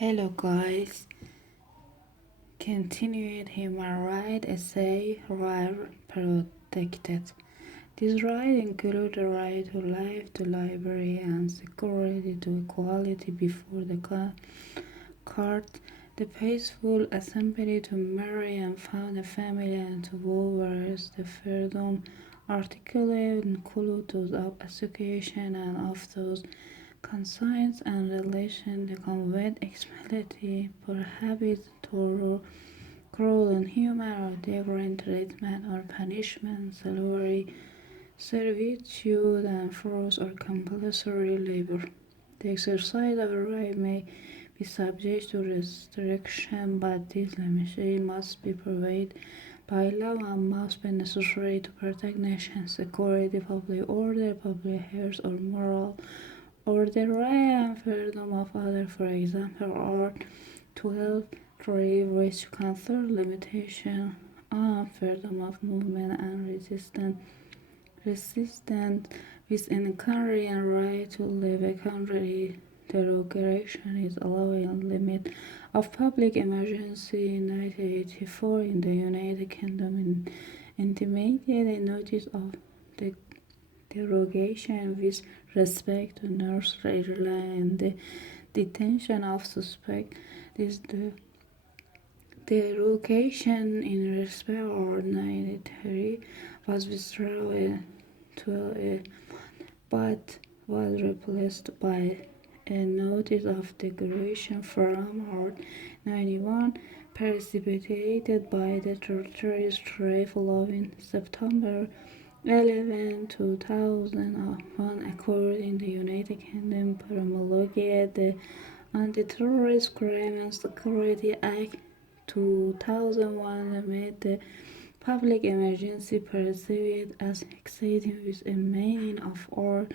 Hello guys, continued human right essay were protected. These rights include the right to life, to liberty and security, to equality before the court, the peaceful assembly, to marry and found a family and to vote, whereas the freedom articulate include those of association and of those conscience and relation, the conveyed explicitly prohibit torture, cruel, inhuman, or degrading treatment or punishment, slavery, servitude, and forced or compulsory labor. The exercise of a right may be subject to restriction, but these limitations must be provided by law and must be necessary to protect nation security, public order, public health, or moral or the right and freedom of others, for example, or 12.3, which confer limitation on freedom of movement and resistance within country and right to leave a country. Derogation is allowing limit of public emergency in 1984 in the United Kingdom intimated a notice of the derogation with respect to North Ireland and the detention of suspects. This derogation in respect of 1993 was withdrawn but was replaced by a notice of declaration from 91 precipitated by the terrorist threat following September 11, 2001, according the United Kingdom promulgated the Anti-Terrorist Crime and Security Act 2001 made the public emergency perceived as exceeding with a meaning of or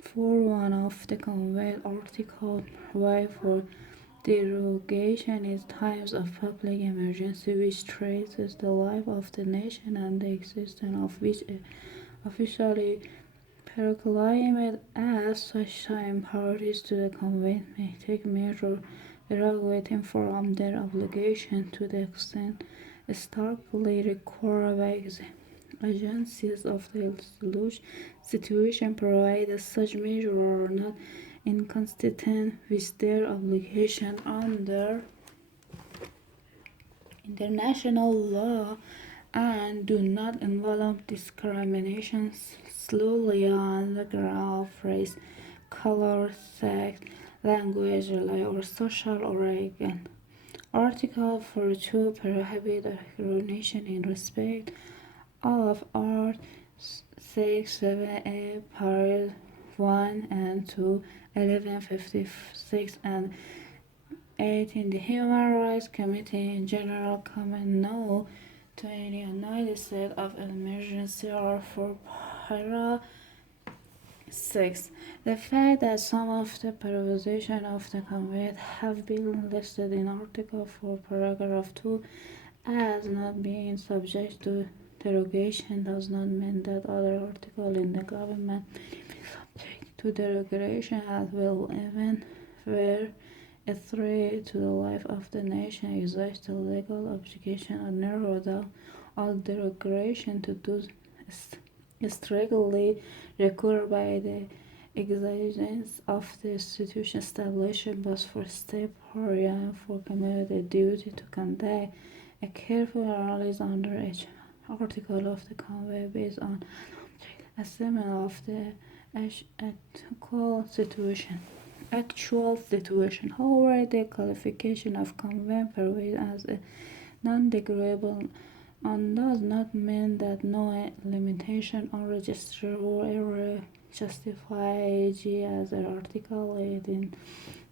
for one of the convened article provide for derogation in times of public emergency which threatens the life of the nation and the existence of which officially proclaimed as such time. Parties to the convention may take measures derogating from their obligation to the extent starkly required by agencies of the situation, provided such measures are not inconsistent with their obligation under international law and do not involve discrimination solely on the ground of race, color, sex, language, or social origin. Article 42 prohibits discrimination in respect of Art 6, 7a, Part 1 and 2, 1156 and 8 in the Human Rights Committee in General Comment No. 20 United States of Emergency or for Para 6. The fact that some of the provisions of the Convention have been listed in Article 4, Paragraph 2 as not being subject to derogation does not mean that other articles in the government may be subject to derogation as well, even where a threat to the life of the nation exists. The legal obligation to narrow down all derogation to those strictly required by the exigence of the institution established but for state party and for community duty to conduct a careful analysis under each article of the Convention based on assessment of the actual situation. However, the qualification of convention provision as a non-degradable and does not mean that no limitation on register or error justified as an article 8 in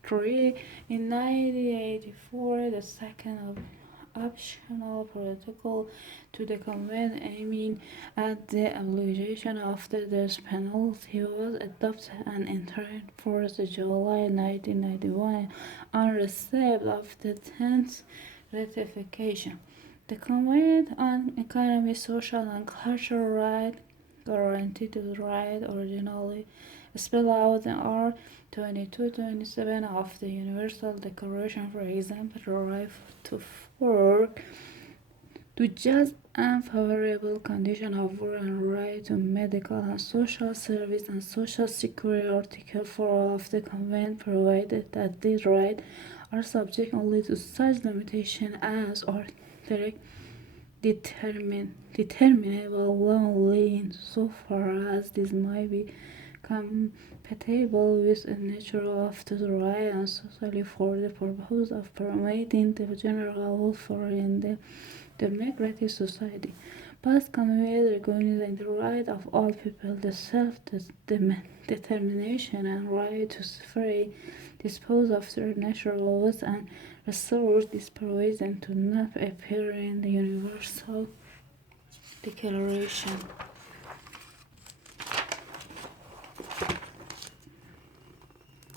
3 in 1984, the second optional protocol to the convention aiming at the abolition of the death penalty was adopted and entered into force in July 1991 on receipt of the 10th ratification. The Convention on Economic, Social and Cultural Rights guaranteed the right originally spelled out in 22-27 of the Universal Declaration, for example, the right to work, to just and favorable condition of work and right to medical and social service and social security. Article 4 of the convention provided that these rights are subject only to such limitation as are direct determinable only in so far as this might be compatible with the nature of the right and socially for the purpose of promoting the general welfare in the democratic society. Past conveys recognizing the right of all people, the self-determination and right to free dispose of their natural wealth and resources. This provision to not appear in the Universal Declaration.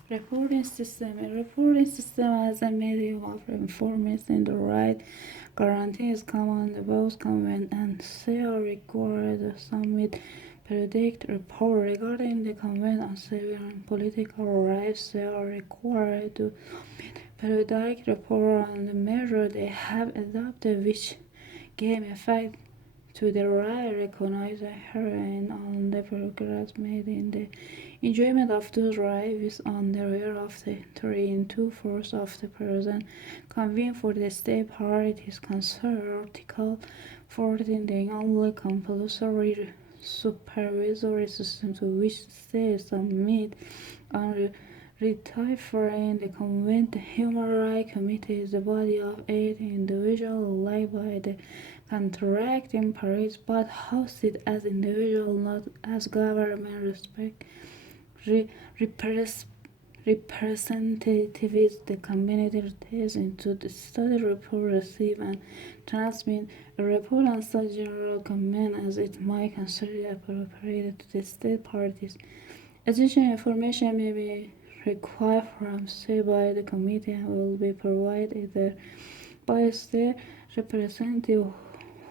Reporting system. A reporting system as a medium of information the right guarantees common both convent and they are required to submit periodic report regarding the convent and civil and political rights. They are required to submit periodic report on the measure they have adopted which gave effect to the right recognized herein on the progress made in the enjoyment of those rights on the rear of the 3 2/4 of the present convene for the state parties concerned. Article 14 the only compulsory supervisory system to which states submit and ratifying the convent. The Human Rights Committee is the body of 8 individuals elected by the contracting parties but hosted as individuals, not as government representatives. The community takes into the study report, receive and transmit a report on such general comment as it might consider appropriate to the state parties. Additional information may be required from say by the committee and will be provided either by a state representative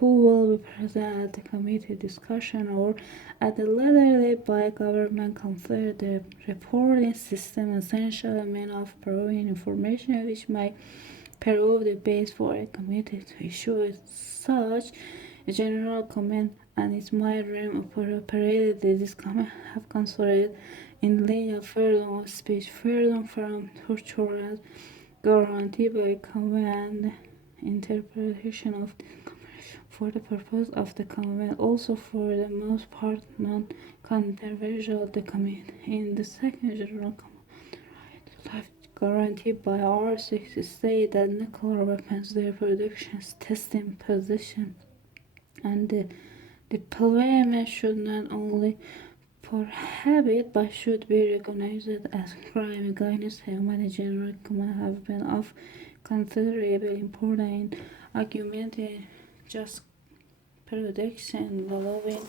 who will be present at the committee discussion or at a later date by government conferred. The reporting system essential means of providing information which might prove the base for a committee to issue such a general comment, and it might remain operated. This comment have considered in legal freedom of speech, freedom from torture as guaranteed by command interpretation of for the purpose of the convent, also for the most part non-controversial document. In the second general command, life guaranteed by R6 state that nuclear weapons, their production, testing, possession, and the deployment should not only prohibit but should be recognized as crime against humanity. General command have been of considerable importance in argumenting just production following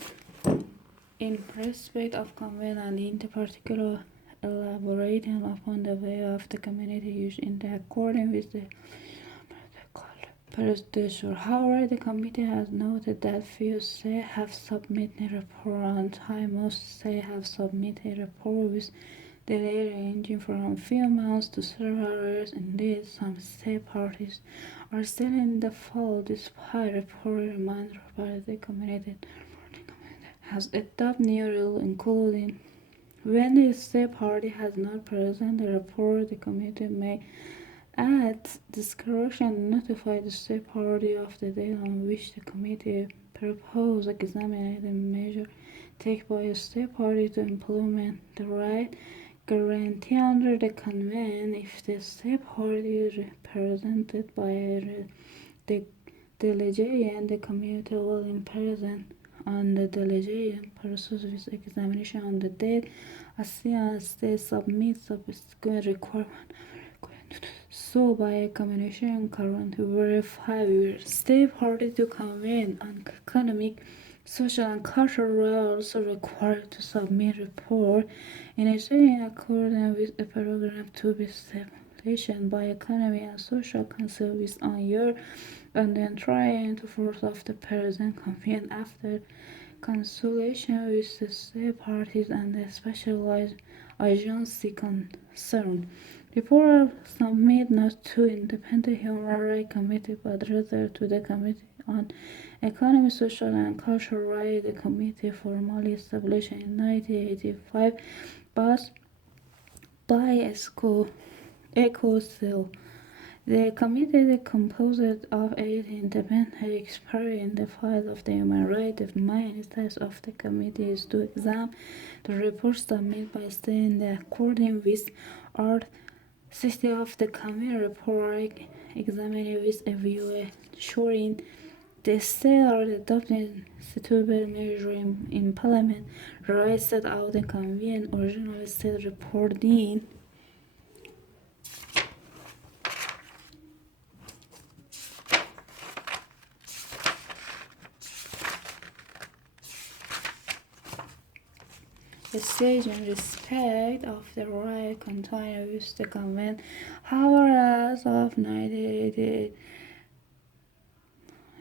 in respect of convent and in particular elaborating upon the way of the community used in the according with the procedure. However, the committee has noted that few say have submitted a report on time. Most say have submitted a report with delay ranging from few months to several years. Indeed, some state parties are still in the fall despite reported reminder by the community has adopted new rules including when the state party has not presented a report, the committee may at discretion notify the state party of the date on which the committee proposed examining the measure taken by a state party to implement the right guarantee under the convention. If the state party is represented by the delegation, the committee will present on the delegation process with examination on the date as soon as they submit subsequent requirement. So by a combination current verify state party to convene on economic, social and cultural are also required to submit report in accordance with the program to be established by Economic and Social Council with on year and then trying to force of the present convene after consultation with the state parties and the specialized agency concerned. Report submitted not to independent human rights committee but rather to the Committee on Economic, Social and Cultural Rights. The committee formally established in 1985 but by ECOSOC. The committee is composed of 8 independent experts in the field of the human rights. The main task of the committee is to examine the reports submitted by states in accordance with Art. 60 of the committee report examined with a view ensuring the state are adopting suitable measures in implement rights set out in convenient original state reporting. The stage and respect of the right contained with the convent. However, as of 1988,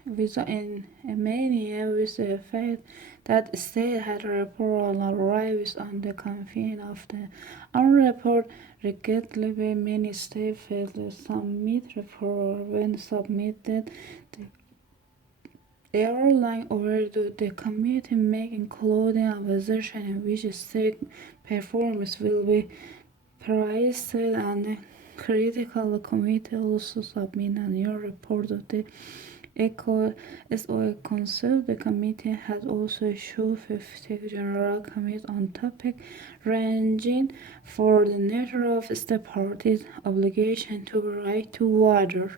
in Armenia, with the fact that the state had reported arrivals on the confine of the unreported regrettably many states failed to submit report when submitted. The airline ordered the committee make including a position in which state performance will be praised and critical. Committee also submitted a new report of the ECOSOC Council. The committee has also issued 50 general comments on topics ranging from the nature of state parties' obligation to right to water.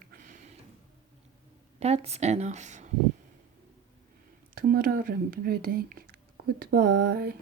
That's enough. Tomorrow reading. Goodbye.